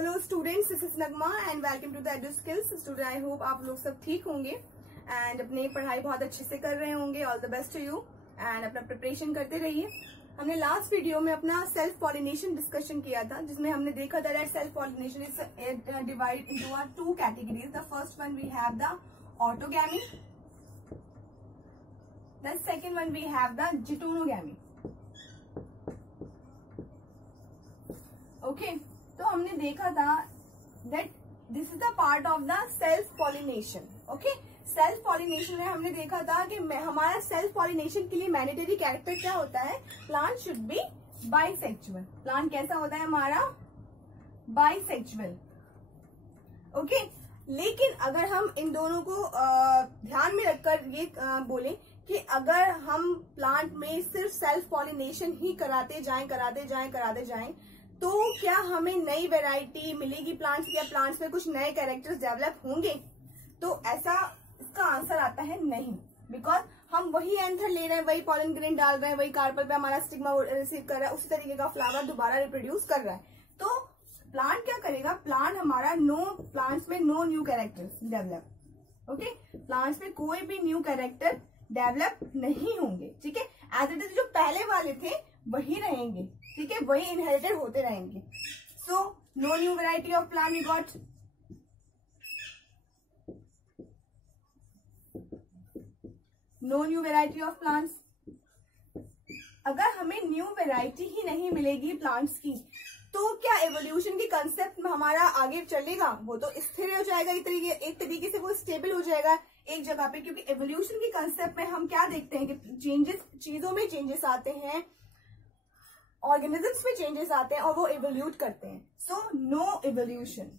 Hello students, this is Nagma and welcome to the edu skills. Student, I hope आप लोग सब ठीक होंगे एंड अपनी पढ़ाई बहुत अच्छे से कर रहे होंगे। All the best to you and अपना प्रिपरेशन करते रहिए। हमने लास्ट वीडियो में अपना सेल्फ पॉलिनेशन डिस्कशन किया था, जिसमें हमने देखा था that self pollination is divide into our two categories. The first one we have the autogamy, the second one we have the geitonogamy. Okay, तो हमने देखा था that this is the part of the self pollination. Okay, self pollination में हमने देखा था कि हमारा सेल्फ पॉलिनेशन के लिए मैंडेटरी कैरेक्टर क्या होता है, plant should be bisexual. Plant कैसा होता है हमारा, बाइसेक्सुअल। ओके, लेकिन अगर हम इन दोनों को ध्यान में रखकर ये बोले कि अगर हम प्लांट में सिर्फ सेल्फ पॉलिनेशन ही कराते जाएं तो क्या हमें नई वैरायटी मिलेगी प्लांट्स, या प्लांट्स में कुछ नए कैरेक्टर्स डेवलप होंगे? तो ऐसा इसका आंसर आता है नहीं, बिकॉज हम वही एंथर ले रहे हैं, वही पॉलन ग्रेन डाल रहे हैं, वही कार्पल पे हमारा स्टिग्मा रिसीव कर रहा है, उसी तरीके का फ्लावर दोबारा रिप्रोड्यूस कर रहा है। तो प्लांट क्या करेगा, प्लांट हमारा प्लांट्स में no new characters develop. Okay, plants में कोई भी न्यू कैरेक्टर डेवलप नहीं होंगे। ठीक है, एज इट इज जो पहले वाले थे वही रहेंगे। ठीक है, वही इनहेरिटेड होते रहेंगे। So no new variety of plant we got. No new variety of plants. अगर हमें न्यू वैरायटी ही नहीं मिलेगी प्लांट्स की, तो क्या एवोल्यूशन के कंसेप्ट में हमारा आगे चलेगा? वो तो स्थिर हो जाएगा, एक तरीके से वो स्टेबल हो जाएगा एक जगह पे, क्योंकि एवोल्यूशन के कंसेप्ट में हम क्या देखते हैं कि चेंजेस, चीजों में चेंजेस आते हैं, ऑर्गेनिजम्स में चेंजेस आते हैं और वो एवोल्यूट करते हैं। So no evolution.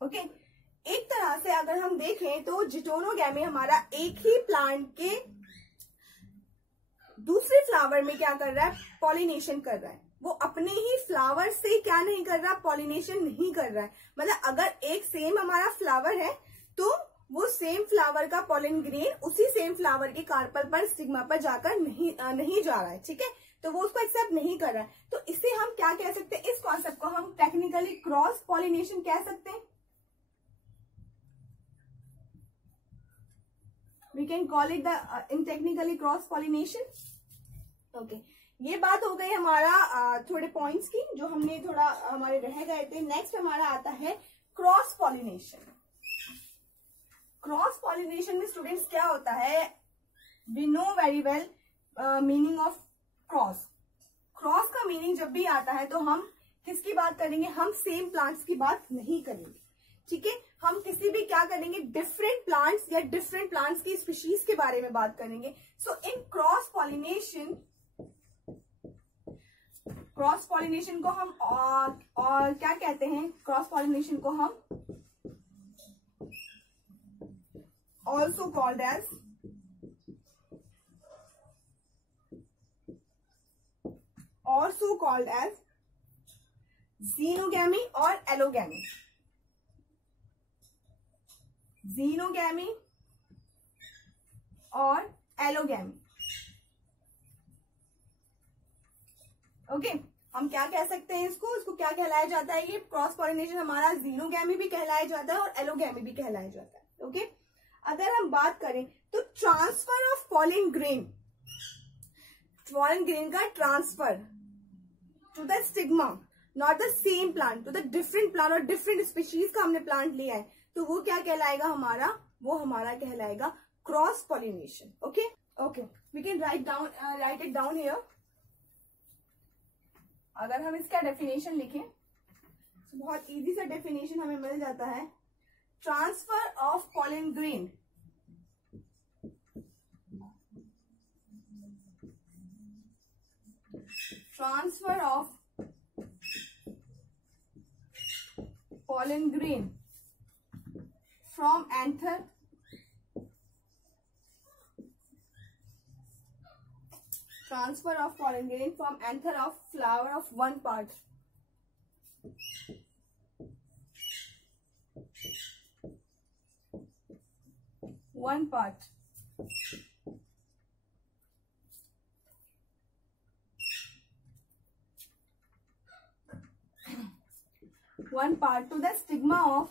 ओके, एक तरह से अगर हम देखें तो जिटोनोगैमी हमारा एक ही प्लांट के दूसरे फ्लावर में क्या कर रहा है, पॉलिनेशन कर रहा है। वो अपने ही फ्लावर से क्या नहीं कर रहा, पॉलिनेशन नहीं कर रहा है। मतलब अगर एक सेम हमारा फ्लावर है तो वो सेम फ्लावर का पॉलन ग्रेन उसी सेम फ्लावर के कार्पल पर, स्टिग्मा पर जाकर नहीं जा रहा है। ठीक है, तो वो उसको एक्सेप्ट नहीं कर रहा है। तो इसे हम क्या कह सकते हैं, इस कॉन्सेप्ट को हम टेक्निकली क्रॉस पॉलिनेशन कह सकते हैं। We can call it the in technically cross pollination. Okay, ये बात हो गई हमारा थोड़े पॉइंट्स की जो हमने थोड़ा हमारे रह गए थे। नेक्स्ट हमारा आता है क्रॉस पॉलिनेशन। क्रॉस पॉलिनेशन में स्टूडेंट्स क्या होता है, we know very well meaning of cross. Cross का मीनिंग जब भी आता है तो हम किसकी बात करेंगे, हम सेम प्लांट्स की बात नहीं करेंगे। ठीक है, हम किसी भी क्या करेंगे, डिफरेंट प्लांट्स या डिफरेंट प्लांट्स की स्पीशीज के बारे में बात करेंगे। सो इन क्रॉस पॉलिनेशन को हम और क्या कहते हैं, क्रॉस पॉलिनेशन को हम ऑल्सो कॉल्ड एज जीनोगैमी और एलोगैमी। जीनोगैमी और एलोगैमी। ओके, हम क्या कह सकते हैं इसको क्या कहलाया जाता है, ये क्रॉस पॉलिनेशन हमारा जीनोगैमी भी कहलाया जाता है और एलोगैमी भी कहलाया जाता है। ओके, अगर हम बात करें तो ट्रांसफर ऑफ पॉलन ग्रेन का transfer to the stigma, not the same plant, to the different plant और डिफरेंट स्पीशीज का हमने प्लांट लिया है, तो वो क्या कहलाएगा हमारा, वो हमारा कहलाएगा cross pollination. Okay, we can write it down here. अगर हम इसका डेफिनेशन लिखें तो बहुत इजी सा डेफिनेशन हमें मिल जाता है। Transfer of pollen grain from anther of flower of one part one part to the stigma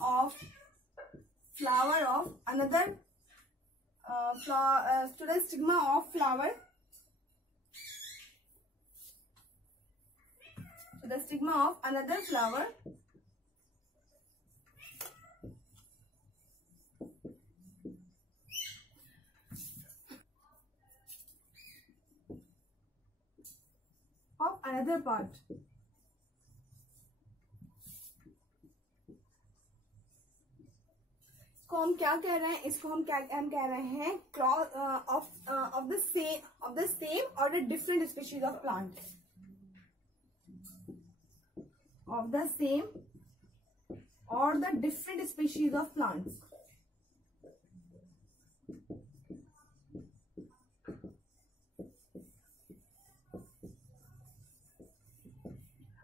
of flower of another to the stigma of flower to the stigma of another flower of another part. इसको हम क्या कह रहे हैं, इसको हम कह रहे हैं क्रॉस ऑफ द सेम और the different species of plant, of the same और the different species of plants.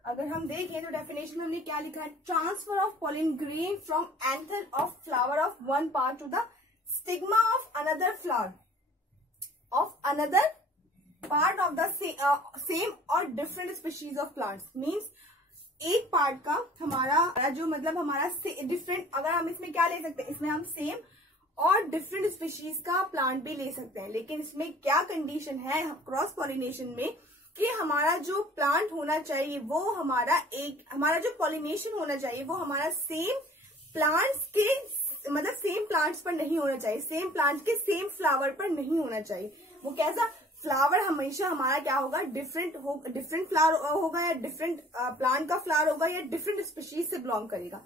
अगर हम देखें तो डेफिनेशन में हमने क्या लिखा है, transfer of pollen grain from anther of flower of one part to the stigma of another flower of another part of the same और different species of plants. Means एक पार्ट का हमारा जो मतलब हमारा डिफरेंट, अगर हम इसमें क्या ले सकते हैं, इसमें हम सेम और डिफरेंट स्पीशीज का प्लांट भी ले सकते हैं. लेकिन इसमें क्या कंडीशन है क्रॉस पॉलिनेशन में कि हमारा जो प्लांट होना चाहिए वो हमारा जो पॉलिनेशन होना चाहिए वो हमारा सेम प्लांट्स के मतलब सेम प्लांट्स पर नहीं होना चाहिए, सेम प्लांट के सेम फ्लावर पर नहीं होना चाहिए. वो कैसा फ्लावर हमेशा हमारा क्या होगा, डिफरेंट फ्लावर होगा या डिफरेंट प्लांट का फ्लावर होगा या डिफरेंट स्पीशीज से बिलोंग करेगा,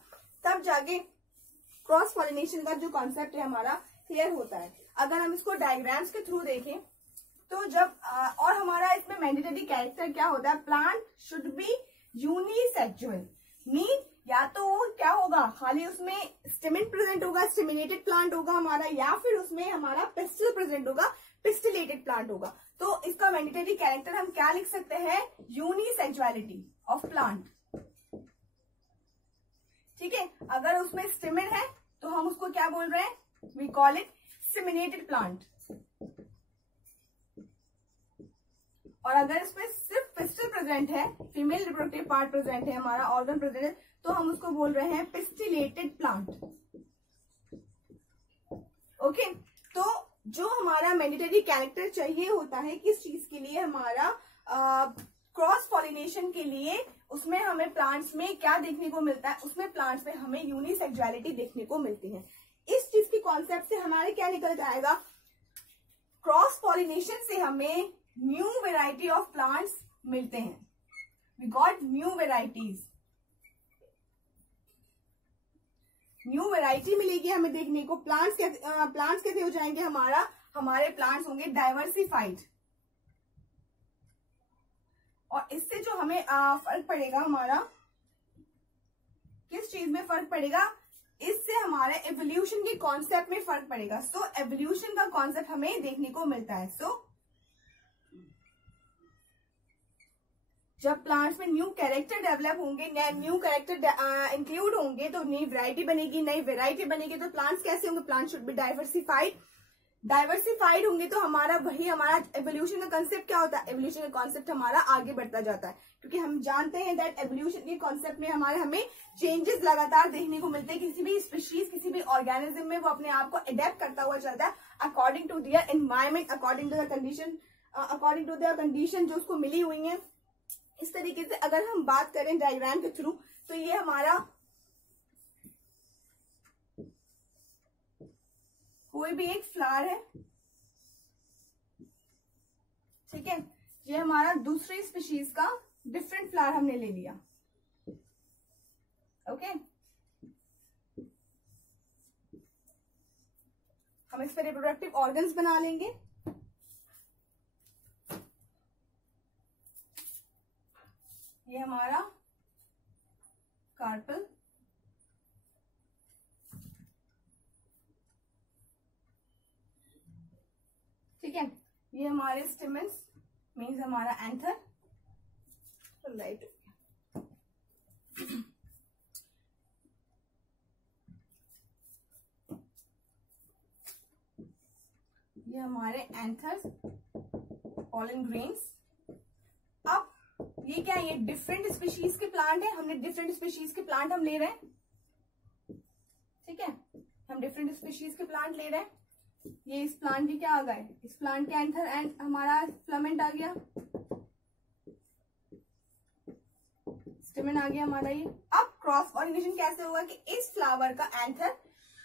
तब जाके क्रॉस पॉलिनेशन का जो कॉन्सेप्ट है हमारा क्लियर होता है. अगर हम इसको डायग्राम्स के थ्रू देखें तो जब और हमारा इसमें मैंडेटरी कैरेक्टर क्या होता है, plant should be unisexual. Mean या तो क्या होगा, खाली उसमें स्टेमिन प्रेजेंट होगा, स्टेमिनेटेड प्लांट होगा हमारा, या फिर उसमें हमारा पिस्टिल प्रेजेंट होगा, पिस्टिलेटेड प्लांट होगा. तो इसका मैंडेटरी कैरेक्टर हम क्या लिख सकते हैं, यूनिसेक्सुअलिटी ऑफ प्लांट. ठीक है, अगर उसमें स्टेमिन है तो हम उसको क्या बोल रहे हैं, वी कॉल इट स्टेमिनेटेड प्लांट. और अगर इसमें सिर्फ पिस्टिल प्रेजेंट है, फीमेल रिप्रोडक्टिव पार्ट प्रेजेंट है, हमारा ऑर्गन प्रेजेंट है, तो हम उसको बोल रहे हैं पिस्टिलेटेड प्लांट. ओके, तो जो हमारा मैंडेटरी कैरेक्टर चाहिए होता है किस चीज के लिए, हमारा क्रॉस पॉलिनेशन के लिए, उसमें हमें प्लांट्स में क्या देखने को मिलता है, उसमें प्लांट्स में हमें यूनिसेक्सुअलिटी देखने को मिलती है. इस चीज की कॉन्सेप्ट से हमारे क्या निकल जाएगा, क्रॉस पॉलिनेशन से हमें न्यू वेराइटी ऑफ प्लांट्स मिलते हैं. We got new varieties, new variety मिलेगी हमें देखने को. प्लांट्स कैसे हो जाएंगे, हमारे प्लांट्स होंगे डाइवर्सिफाइड. और इससे जो हमें फर्क पड़ेगा, हमारा किस चीज में फर्क पड़ेगा, इससे हमारे एवोल्यूशन के कॉन्सेप्ट में फर्क पड़ेगा. सो एवोल्यूशन का कॉन्सेप्ट हमें देखने को मिलता है. सो जब प्लांट्स में न्यू कैरेक्टर डेवलप होंगे, न्यू कैरेक्टर इंक्लूड होंगे, तो नई वैरायटी बनेगी, नई वैरायटी बनेगी, तो प्लांट्स कैसे होंगे, प्लांट शुड बी डाइवर्सिफाइड होंगे. तो हमारा एवोल्यूशन का कंसेप्ट क्या होता है, एवोल्यूशन का कॉन्सेप्ट हमारा आगे बढ़ता जाता है, क्योंकि हम जानते हैं दैट एवोल्यूशन के कॉन्सेप्ट में हमें चेंजेस लगातार देखने को मिलते हैं. किसी भी स्पीशीज, किसी भी ऑर्गेनिज्म में वो अपने आप को अडेप्ट करता हुआ चलता है according to their environment, according to the condition जो उसको मिली हुई है. इस तरीके से अगर हम बात करें डायग्राम के थ्रू, तो ये हमारा कोई भी एक फ्लावर है, ठीक है, ये हमारा दूसरी स्पीशीज का डिफरेंट फ्लावर हमने ले लिया. ओके, हम इस पर रिप्रोडक्टिव ऑर्गन्स बना लेंगे. ये हमारा कार्पल, ठीक है, ये हमारे स्टिमेंस मीन्स हमारा एंथर. राइट, ये हमारे एंथर्स पॉलन ग्रेन्स। अब ये क्या है, ये डिफरेंट स्पीशीज के प्लांट है, हमने डिफरेंट स्पीशीज के प्लांट हम ले रहे हैं, ठीक है, हम डिफरेंट स्पीशीज के प्लांट ले रहे हैं। ये इस प्लांट के क्या आ गए, इस प्लांट के एंथर एंड हमारा फिलामेंट आ गया, स्टेमन आ गया हमारा ये। अब क्रॉस पॉलिनेशन कैसे होगा कि इस फ्लावर का एंथर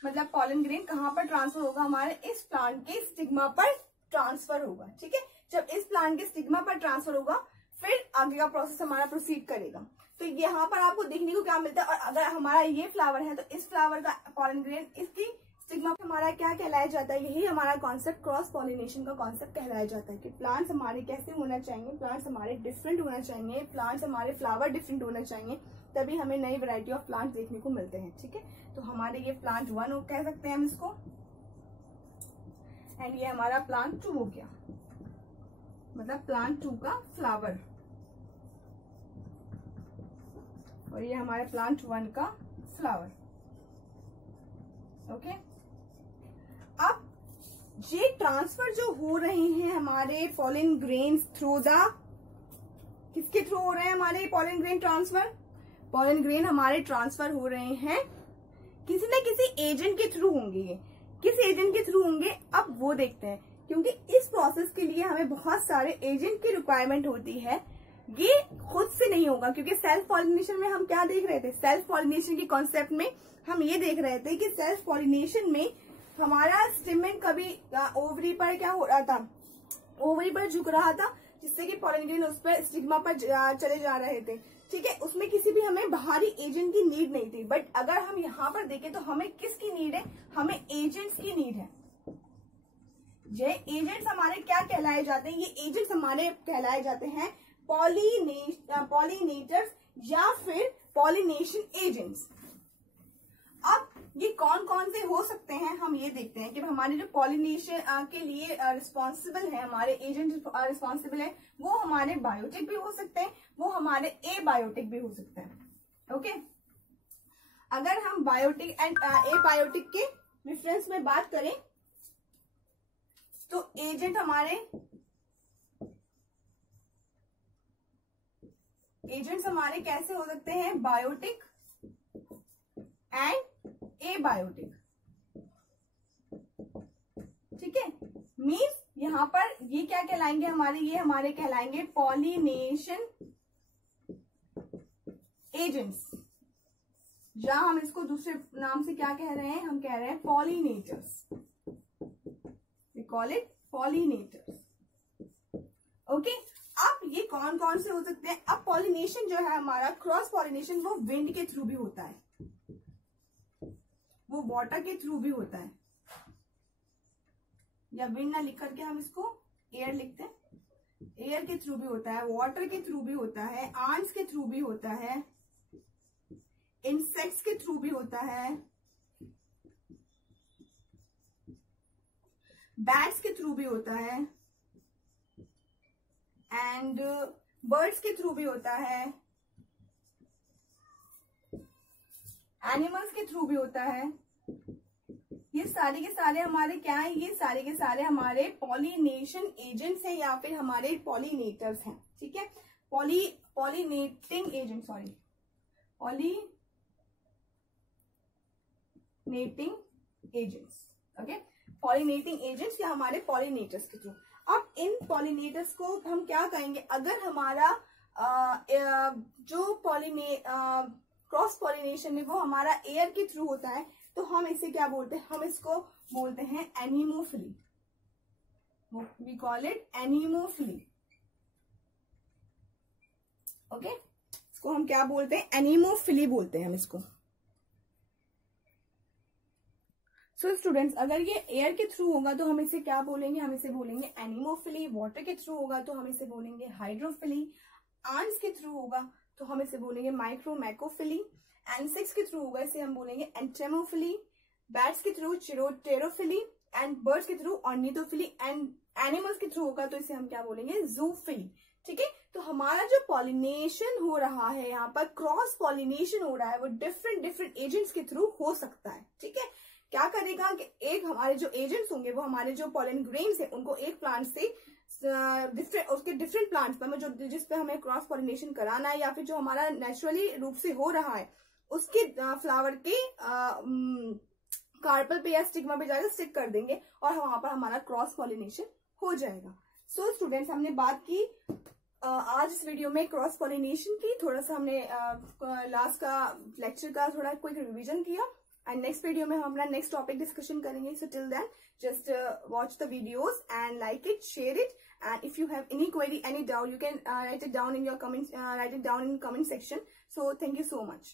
मतलब पॉलन ग्रेन कहाँ पर ट्रांसफर होगा, हमारे इस प्लांट के स्टिग्मा पर ट्रांसफर होगा, ठीक है। जब इस प्लांट के स्टिग्मा पर ट्रांसफर होगा फिर आगे का प्रोसेस हमारा प्रोसीड करेगा। तो यहाँ पर आपको देखने को क्या मिलता है, और अगर हमारा ये फ्लावर है तो इस फ्लावर का पॉलन ग्रेन इसकी स्टिग्मा हमारा क्या कहलाया जाता है, यही हमारा कॉन्सेप्ट क्रॉस पॉलिनेशन का कॉन्सेप्ट कहलाया जाता है कि प्लांट्स हमारे कैसे होना चाहिए, प्लांट्स हमारे डिफरेंट होना चाहिए, प्लांट्स हमारे फ्लावर डिफरेंट होना चाहिए, तभी हमें नई वैरायटी ऑफ प्लांट देखने को मिलते हैं, ठीक है। तो हमारे ये प्लांट 1 कह सकते हैं हम इसको, एंड ये हमारा प्लांट 2 हो गया, मतलब प्लांट 2 का फ्लावर, और ये हमारे प्लांट 1 का फ्लावर, ओके। अब ये ट्रांसफर जो हो रहे हैं हमारे पॉलन ग्रेन्स थ्रू द, किसके थ्रू हो रहे हैं हमारे pollen grain transfer, pollen grain हमारे ट्रांसफर हो रहे हैं किसी न किसी एजेंट के थ्रू होंगे। ये किस एजेंट के थ्रू होंगे अब वो देखते हैं, क्योंकि इस प्रोसेस के लिए हमें बहुत सारे एजेंट की रिक्वायरमेंट होती है, ये खुद से नहीं होगा। क्योंकि सेल्फ पॉलिनेशन में हम क्या देख रहे थे, सेल्फ पॉलिनेशन के कॉन्सेप्ट में हम ये देख रहे थे कि सेल्फ पॉलिनेशन में हमारा स्टेमन कभी ओवरी पर क्या हो रहा था, ओवरी पर झुक रहा था, जिससे कि पॉलन ग्रेन उस पर स्टिग्मा पर चले जा रहे थे, ठीक है। उसमें किसी भी हमें बाहरी एजेंट की नीड नहीं थी। बट अगर हम यहाँ पर देखें तो हमें किसकी नीड है, हमें एजेंट्स की नीड है। ये एजेंट्स हमारे क्या कहलाए जाते हैं, ये एजेंट्स हमारे कहलाए जाते हैं पॉलिनेटर्स या फिर पॉलिनेशन एजेंट्स। अब ये कौन कौन से हो सकते हैं हम ये देखते हैं कि हमारे जो पॉलिनेशन के लिए रिस्पॉन्सिबल है, हमारे एजेंट रिस्पॉन्सिबल है, वो हमारे बायोटिक भी हो सकते हैं, वो हमारे ए बायोटिक भी हो सकते हैं, ओके। अगर हम बायोटिक एंड ए बायोटिक के डिफरेंस में बात करें तो एजेंट हमारे कैसे हो सकते हैं, बायोटिक एंड ए बायोटिक, ठीक है। मीन्स यहाँ पर ये क्या कहलाएंगे हमारे, ये हमारे कहलाएंगे पॉलिनेशन एजेंट्स, या हम इसको दूसरे नाम से क्या कह रहे हैं, हम कह रहे हैं pollinators, we call it pollinators, okay. अब ये कौन कौन से हो सकते हैं, अब पॉलिनेशन जो है हमारा क्रॉस पॉलिनेशन वो विंड के थ्रू भी होता है, वो वाटर के थ्रू भी होता है, या विंड ना लिख करके हम इसको एयर लिखते हैं, एयर के थ्रू भी होता है, वाटर के थ्रू भी होता है, आंट्स के थ्रू भी होता है, इंसेक्ट्स के थ्रू भी होता है, बैट्स के थ्रू भी होता है, एंड बर्ड्स के थ्रू भी होता है, एनिमल्स के थ्रू भी होता है। ये सारे के सारे हमारे क्या है, ये सारे के सारे हमारे पॉलिनेशन एजेंट्स हैं या फिर हमारे पॉलिनेटर्स हैं, ठीक है। Pollinating agent, sorry, pollinating agents, okay, pollinating agents या हमारे पॉलिनेटर्स के थ्रू। अब इन पॉलिनेटर्स को हम क्या कहेंगे, अगर हमारा जो क्रॉस पॉलिनेशन है वो हमारा एयर के थ्रू होता है तो हम इसे क्या बोलते हैं, हम इसको बोलते हैं anemophily, we call it anemophily, okay. इसको हम क्या बोलते हैं, एनीमोफिली बोलते हैं हम इसको। सो स्टूडेंट्स, अगर ये एयर के थ्रू होगा तो हम इसे क्या बोलेंगे, हम इसे बोलेंगे एनीमोफिली। वाटर के थ्रू होगा तो हम इसे बोलेंगे हाइड्रोफिली। आंट्स के थ्रू होगा तो हम इसे बोलेंगे माइक्रोमैकोफिली। इंसेक्ट्स के थ्रू होगा इसे हम बोलेंगे एंटेमोफिली। बैट्स के थ्रू टेरोफिली एंड बर्ड्स के थ्रू ऑर्निथोफिली एंड एनिमल्स के थ्रू होगा तो इसे हम क्या बोलेंगे, जूफिली, ठीक है। तो हमारा जो पॉलिनेशन हो रहा है, यहाँ पर क्रॉस पॉलिनेशन हो रहा है, वो डिफरेंट एजेंट्स के थ्रू हो सकता है, ठीक है। क्या करेगा कि एक हमारे जो एजेंट्स होंगे वो हमारे जो पॉलन ग्रेन्स है उनको एक प्लांट से उसके डिफरेंट प्लांट्स पर जो जिस पे हमें क्रॉस पॉलिनेशन कराना है या फिर जो हमारा नेचुरली रूप से हो रहा है उसके फ्लावर के कार्पल पे या स्टिग्मा पे जाकर स्टिक कर देंगे और वहां पर हमारा क्रॉस पॉलिनेशन हो जाएगा। सो स्टूडेंट्स, हमने बात की आज इस वीडियो में क्रॉस पॉलिनेशन की, थोड़ा सा हमने लास्ट का लेक्चर का थोड़ा क्विक रिवीजन किया एंड नेक्स्ट वीडियो में हम अपना नेक्स्ट टॉपिक डिस्कशन करेंगे। So till then just watch the videos and like it, share it, and if you have any query, any doubt, you can write it down in your comment section. So thank you so much.